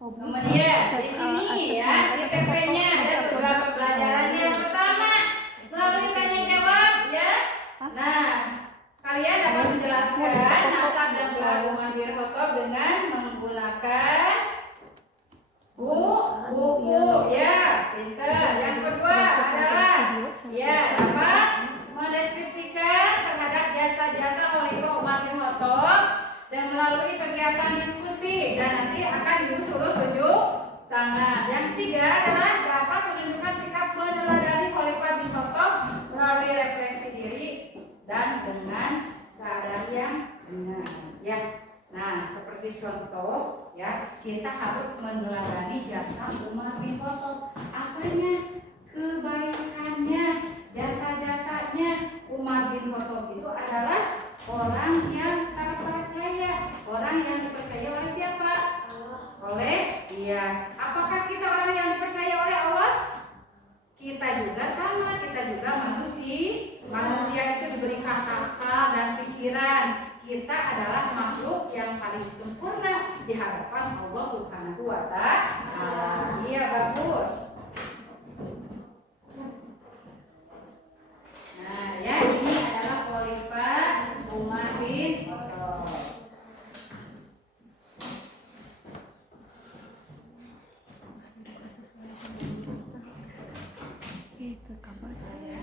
Kemudian di sini ya di TP-nya ada beberapa pelajaran. Yang pertama melalui tanya jawab ya. Nah, kalian dapat menjelaskan nasab dan pelabuhan Birhotob dengan menggunakan buku ya. Pintar. Yang kedua adalah ya dapat mendeskripsikan terhadap jasa-jasa Khalifah Umar bin Khattab dan melalui kegiatan diskusi dan nanti akan disuruh tunjuk tangan. Yang ketiga adalah dapat menunjukkan sikap meneladani Khalifah bin Khattab melalui refleksi diri dan dengan keadaan yang benar ya. Nah, seperti contoh ya, kita harus meneladani jasa Umar bin Khattab. Apanya? Kebaikannya, jasa-jasanya. Umar bin Khattab itu adalah orang yang terpercaya, orang yang dipercaya oleh siapa? Allah. Oleh iya. Apakah kita orang yang dipercaya oleh Allah? Kita juga sama, kita juga manusia. Manusia itu diberi akal dan pikiran. Kita adalah makhluk yang paling sempurna di hadapan Allah Subhanahu wa Ta'ala. Iya, bagus. Nah, ya ini adalah Khalifah Umar bin Khattab. Itu kabar saya.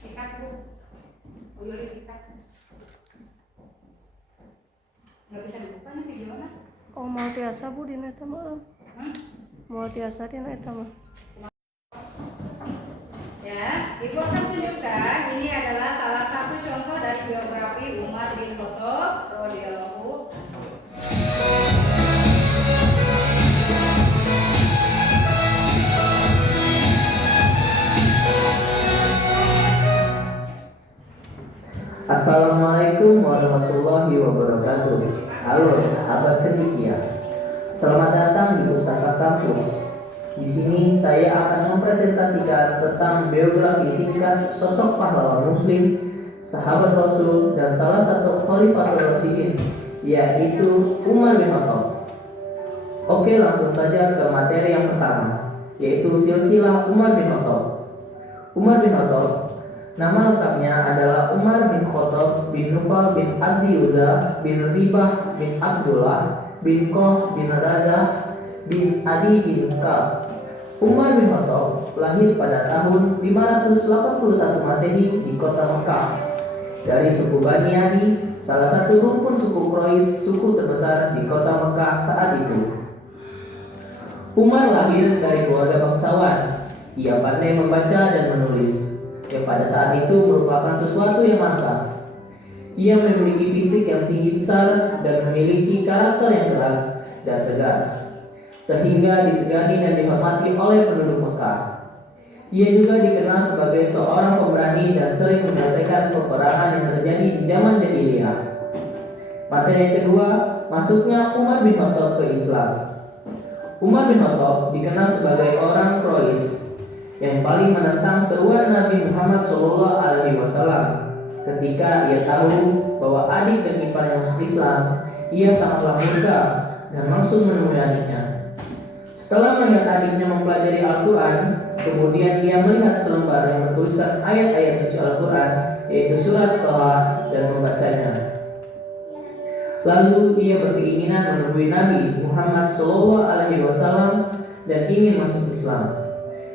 Ikat bu, uyuli ikat. Nggak bisa dibuka nih videonya. Oh mau tiasa bu dina eta mah. Mau tiasa dina eta mah. Ya, Ibu akan tunjukkan ini adalah salah satu contoh dari biografi Umar bin Khattab radhiyallahu. Assalamualaikum warahmatullahi wabarakatuh. Halo sahabat cendekia. Selamat datang di Pustaka Kampus. Di sini saya akan mempresentasikan tentang biografi singkat sosok pahlawan muslim, sahabat Rasul dan salah satu Khalifatul Rasyidin, yaitu Umar bin Khattab. Oke, langsung saja ke materi yang pertama, yaitu silsilah Umar bin Khattab. Umar bin Khattab nama lengkapnya adalah Umar bin Khattab bin Nufal bin Abdi Uzza bin Ribah bin Abdullah bin Qoh bin Razah bin Adi bin Ka'ab. Umar bin Khattab lahir pada tahun 581 Masehi di kota Mekah dari suku Bani Adi, salah satu rumpun suku Quraisy, suku terbesar di kota Mekah saat itu. Umar lahir dari keluarga bangsawan. Ia pandai membaca dan menulis, yang pada saat itu merupakan sesuatu yang langka. Ia memiliki fisik yang tinggi besar dan memiliki karakter yang keras dan tegas, sehingga disegani dan dihormati oleh penduduk Mekah. Ia juga dikenal sebagai seorang pemberani dan sering menyelesaikan peperangan yang terjadi di zaman jahiliyah. Materi yang kedua, masuknya Umar bin Khattab ke Islam. Umar bin Khattab dikenal sebagai orang Quraisy yang paling menentang seruan Nabi Muhammad SAW. Ketika ia tahu bahwa adik dan ipar yang masuk Islam, ia sangatlah murka dan langsung menemui adiknya. Setelah melihat adiknya mempelajari Al-Quran, kemudian ia melihat selembar yang bertuliskan ayat-ayat suci Al-Quran, yaitu surat Thaha, dan membacanya. Lalu ia berkeinginan menemui Nabi Muhammad SAW dan ingin masuk Islam.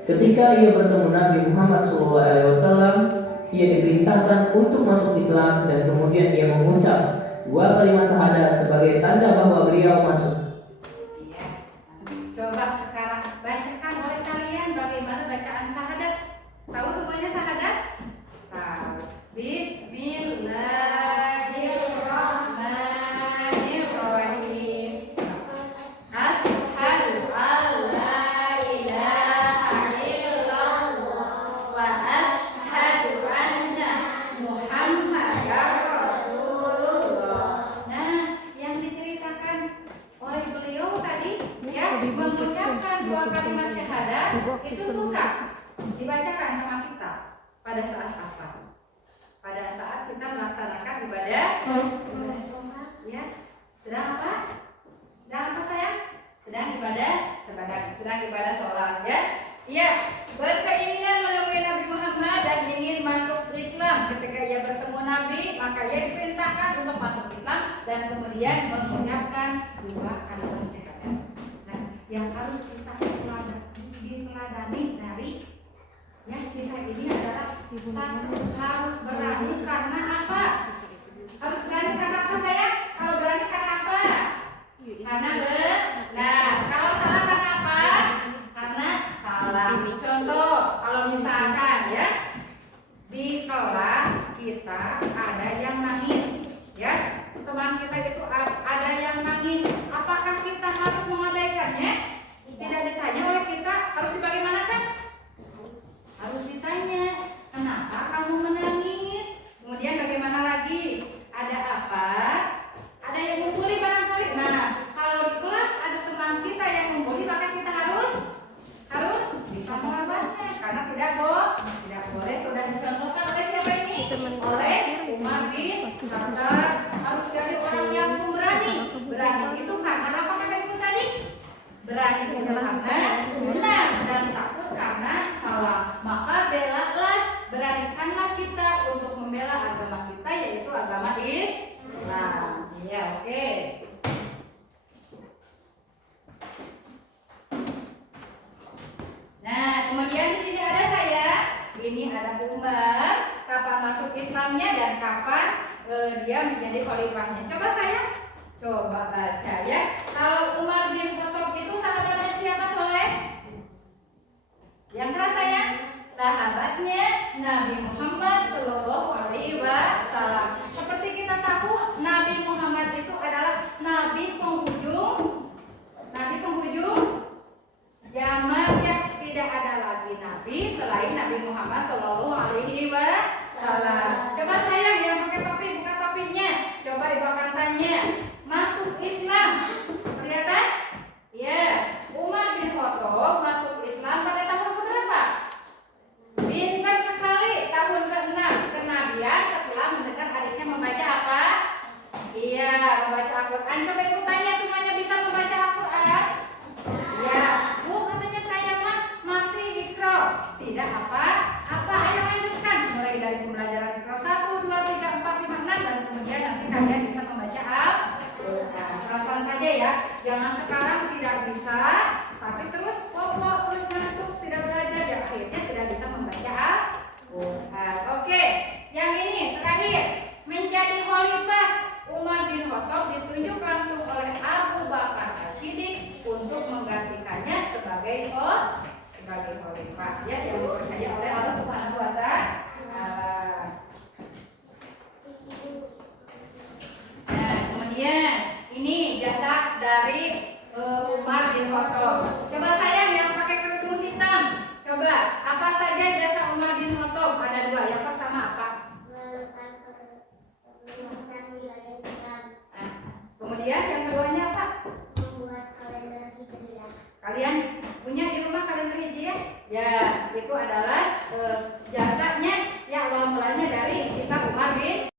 Ketika ia bertemu Nabi Muhammad SAW, ia diperintahkan untuk masuk Islam dan kemudian ia mengucap 2 kalimat syahadat sebagai tanda bahwa beliau masuk. Iya. Coba sekarang bacakan oleh kalian bagaimana bacaan syahadat. Tahu semuanya syahadat? Tahu. Bismillahirrahmanirrahim. Asyhadu an la ilaha illallah wa asyhadu anna Muhammadar Rasulullah. Nah, yang diceritakan oleh beliau tadi ya, mengucapkan 2 kalimat syahadat itu suka dibacakan sama kita pada saat apa? Pada saat kita melaksanakan ibadah sholat ya. Sedang apa? sedang ibadah sholat ya. Iya, berkeinginan menemui Nabi Muhammad dan ingin masuk Islam. Ketika ia bertemu Nabi, maka ia diperintahkan untuk masuk Islam dan kemudian mengucapkan 2 kalimat syahadat. Nah, yang harus kita diteladani dari ya kisah ini adalah satu, harus berani karena apa? Harus berani karena apa saya? Kalau berani karena apa? Karena benar. Kalau salah karena apa? Karena salah. Contoh, kalau misalkan ya di kelas kita ada yang nangis, ya teman kita itu ada yang nangis. Apakah kita harus mengabaikannya? Tidak ditanya oleh kita, harus dibagaimanakan? Harus ditanya, kenapa kamu menangis? Kemudian bagaimana lagi? Ada apa? Ada yang membuli barangkali. Nah, kalau di kelas ada teman kita yang membuli, maka kita harus bisa melawannya. Karena tidak boleh. Sudah dicontohkan oleh siapa ini? Oleh Umar bin Khattab. Harus jadi orang yang pemberani. Berani itu karena apa kata itu tadi? Berani itu karena benar dan takut karena salah. Maka belalah, beranikanlah kita untuk membela agama kita, yaitu agama Islam. Ya, oke. Nah, kemudian di sini ada saya. Ini ada Umar. Kapan masuk Islamnya dan kapan dia menjadi khalifahnya. Coba saya baca ya. Kalau Umar bin Khattab itu sahabatnya siapa, Soleh? Yang keras saya? Sahabatnya Nabi Muhammad Shallallahu Alaihi Wasallam. Seperti kita tahu, Nabi Muhammad itu adalah Nabi penghujung zaman yang tidak ada lagi Nabi selain Nabi Muhammad Shallallahu Alaihi Wasallam. Coba saya yang pakai topi buka topinya. Coba ibu akan tanya, masuk Islam kelihatan? Ya, Umar bin Khattab masuk Islam pada tahun berapa? Pintar sekali, tahun ke-6 kenabian setelah mendengar adiknya membaca apa? Iya, membaca Al-Quran. Coba ibu tanya, semuanya bisa membaca Al-Quran? Ya, Bu katanya saya mah masih Iqra. Tidak apa? Ayo lanjutkan. Mulai dari pembelajaran Iqra 1, 2, 3, 4, 5, 6 dan kemudian nanti kalian bisa membaca Al-Quran. Pelan-pelan saja ya. Jangan sekarang tidak bisa, tapi terus terus masuk tidak belajar ya akhirnya tidak bisa membaca Al-Quran. Oke, yang ini terakhir, menjadi khalifah Umar bin Khattab ditunjuk langsung oleh Abu Bakar As-Siddiq untuk menggantikannya sebagai khalifah ya, yang dipercaya oleh Allah Subhanahu wa Ta'ala. Nah, kemudian ini jasa dari Umar bin Khattab. Coba sayang yang pakai kerudung hitam. Coba, apa saja jasa Umar bin Khattab? Ada 2. Yang pertama apa? Kemudian yang keduanya apa? Membuat kalender hijriah. Kalian punya di rumah kalender hijriah? Ya, itu adalah jasa